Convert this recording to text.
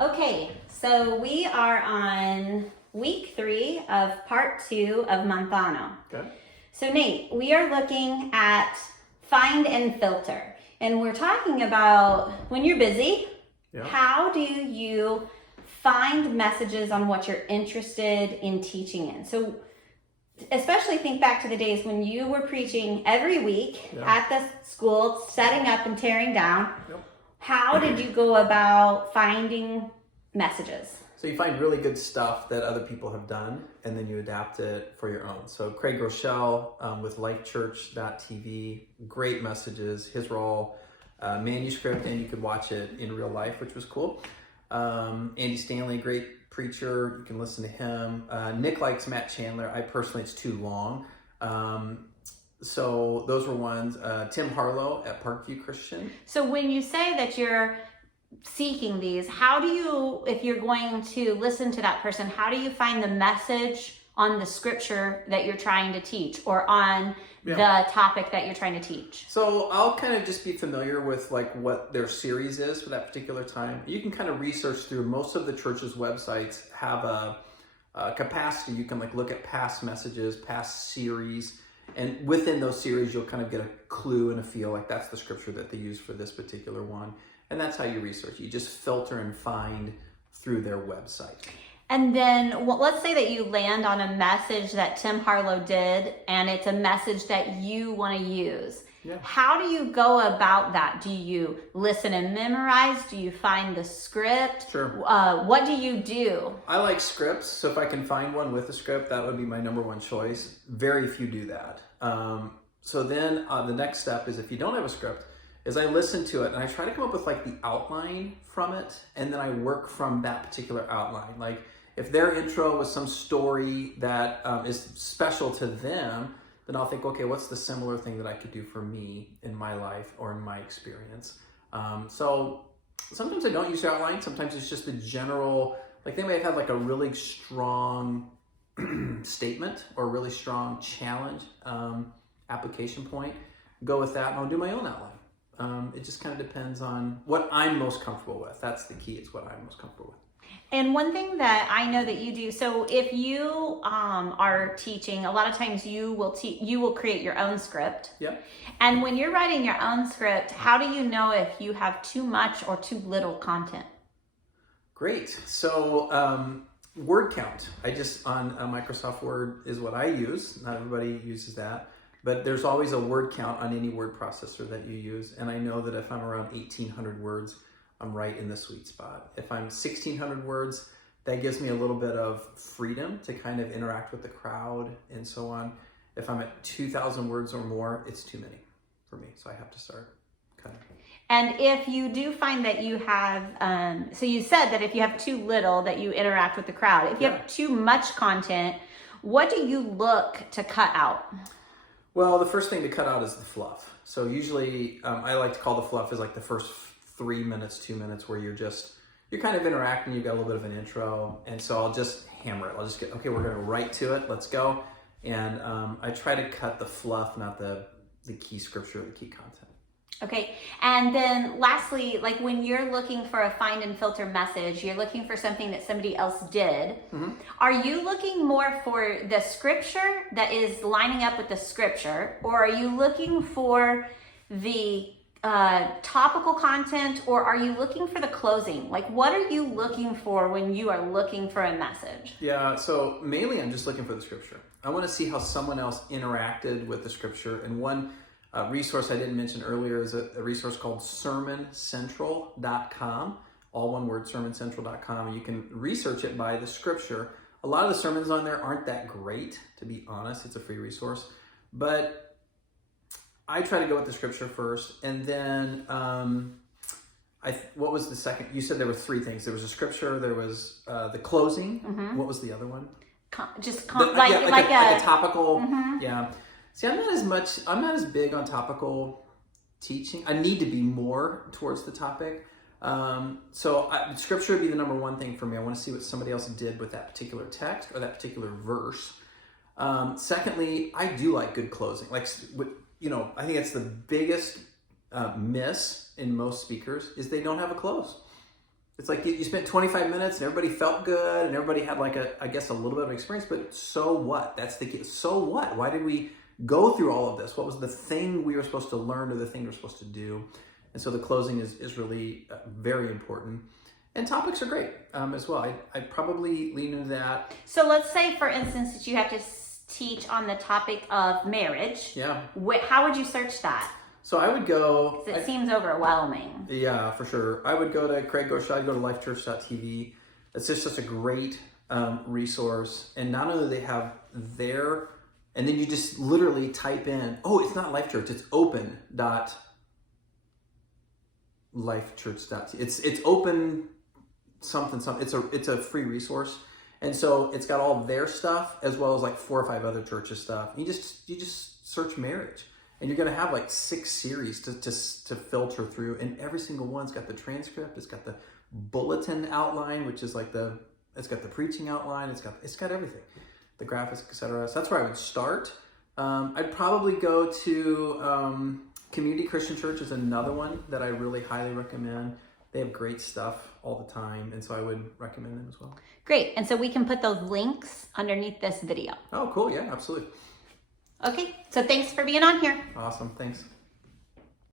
Okay, so we are on week 3 of part 2 of Manzano. Okay. So Nate, we are looking at find and filter. And we're talking about when you're busy, Yeah. how do you find messages on what you're interested in teaching in? So especially think back to the days when you were preaching every week at the school, setting up and tearing down. Yep. How did you go about finding messages? So you find really good stuff that other people have done, and then you adapt it for your own. So Craig Rochelle with LifeChurch.tv, great messages. His were all manuscript, and you could watch it in real life, which was cool. Andy Stanley, great preacher. You can listen to him. Nick likes Matt Chandler. I personally, it's too long. So those were ones. Tim Harlow at Parkview Christian. So when you say that you're seeking these, how do you, if you're going to listen to that person, how do you find the message on the scripture that you're trying to teach or on the topic that you're trying to teach? So I'll kind of just be familiar with like what their series is for that particular time. You can kind of research through. Most of the church's websites have a capacity. You can like look at past messages, past series, and within those series you'll kind of get a clue and a feel like that's the scripture that they use for this particular one. And that's how you research. You just filter and find through their website. And then let's say that you land on a message that Tim Harlow did, and it's a message that you want to use. Yeah. How do you go about that? Do you listen and memorize? Do you find the script? Sure. What do you do? I like scripts, so if I can find one with a script, that would be my number one choice. Very few do that. So then the next step is, if you don't have a script, is I listen to it and I try to come up with like the outline from it, and then I work from that particular outline. Like if their intro was some story that is special to them, then I'll think, okay, what's the similar thing that I could do for me in my life or in my experience? So sometimes I don't use the outline. Sometimes it's just a general, like they may have like a really strong statement or really strong challenge, application point. Go with that and I'll do my own outline. It just kind of depends on what I'm most comfortable with. That's the key. It's what I'm most comfortable with. And one thing that I know that you do, so if you are teaching, a lot of times you will create your own script. Yep. And when you're writing your own script, how do you know if you have too much or too little content? Great. So word count. I just on Microsoft Word is what I use. Not everybody uses that. But there's always a word count on any word processor that you use. And I know that if I'm around 1,800 words, I'm right in the sweet spot. If I'm 1,600 words, that gives me a little bit of freedom to kind of interact with the crowd and so on. If I'm at 2,000 words or more, it's too many for me. So I have to start cutting. And if you do find that you have, so you said that if you have too little, that you interact with the crowd. If you have too much content, what do you look to cut out? Well, the first thing to cut out is the fluff. So usually I like to call the fluff is like the first 3 minutes, 2 minutes where you're kind of interacting, you've got a little bit of an intro. And so I'll just hammer it. I'll just get, okay, we're going to right to it. Let's go. And I try to cut the fluff, not the key scripture, the key content. Okay. And then lastly, like when you're looking for a find and filter message, you're looking for something that somebody else did. Mm-hmm. Are you looking more for the scripture that is lining up with the scripture, or are you looking for the topical content, or are you looking for the closing? Like what are you looking for when you are looking for a message? Yeah, so mainly I'm just looking for the scripture. I want to see how someone else interacted with the scripture. And one resource I didn't mention earlier is a resource called sermoncentral.com. All one word, sermoncentral.com. And you can research it by the scripture. A lot of the sermons on there aren't that great, to be honest. It's a free resource. But I try to go with the scripture first. And then what was the second? You said there were 3 things. There was a scripture. There was the closing. Mm-hmm. What was the other one? Like a topical. Mm-hmm. Yeah. See, I'm not as big on topical teaching. I need to be more towards the topic. So scripture would be the number one thing for me. I want to see what somebody else did with that particular text or that particular verse. Secondly, I do like good closing. Like, I think it's the biggest miss in most speakers is they don't have a close. it's like you spent 25 minutes and everybody felt good and everybody had like I guess a little bit of experience, but so what? That's the key. So what? Why did we go through all of this? What was the thing we were supposed to learn or the thing we were supposed to do? And so the closing is really very important. And topics are great as well. I'd probably lean into that. So let's say, for instance, that you have to teach on the topic of marriage. Yeah. How would you search that? So I would go... 'Cause it seems overwhelming. Yeah, for sure. I would go to Craig Groeschel, I'd go to lifechurch.tv. It's just such a great resource. And not only do they have their... And then you just literally type in, oh, it's not Life Church, it's open.lifechurch.tv. It's open something. It's a free resource. And so it's got all their stuff as well as like 4 or 5 other churches stuff. You just search marriage. And you're going to have like 6 series to filter through. And every single one's got the transcript. It's got the bulletin outline, which is like it's got the preaching outline. It's got everything, the graphics, etc. So that's where I would start. I'd probably go to Community Christian Church is another one that I really highly recommend. They have great stuff all the time. And so I would recommend them as well. Great. And so we can put those links underneath this video. Oh, cool. Yeah, absolutely. Okay. So thanks for being on here. Awesome. Thanks.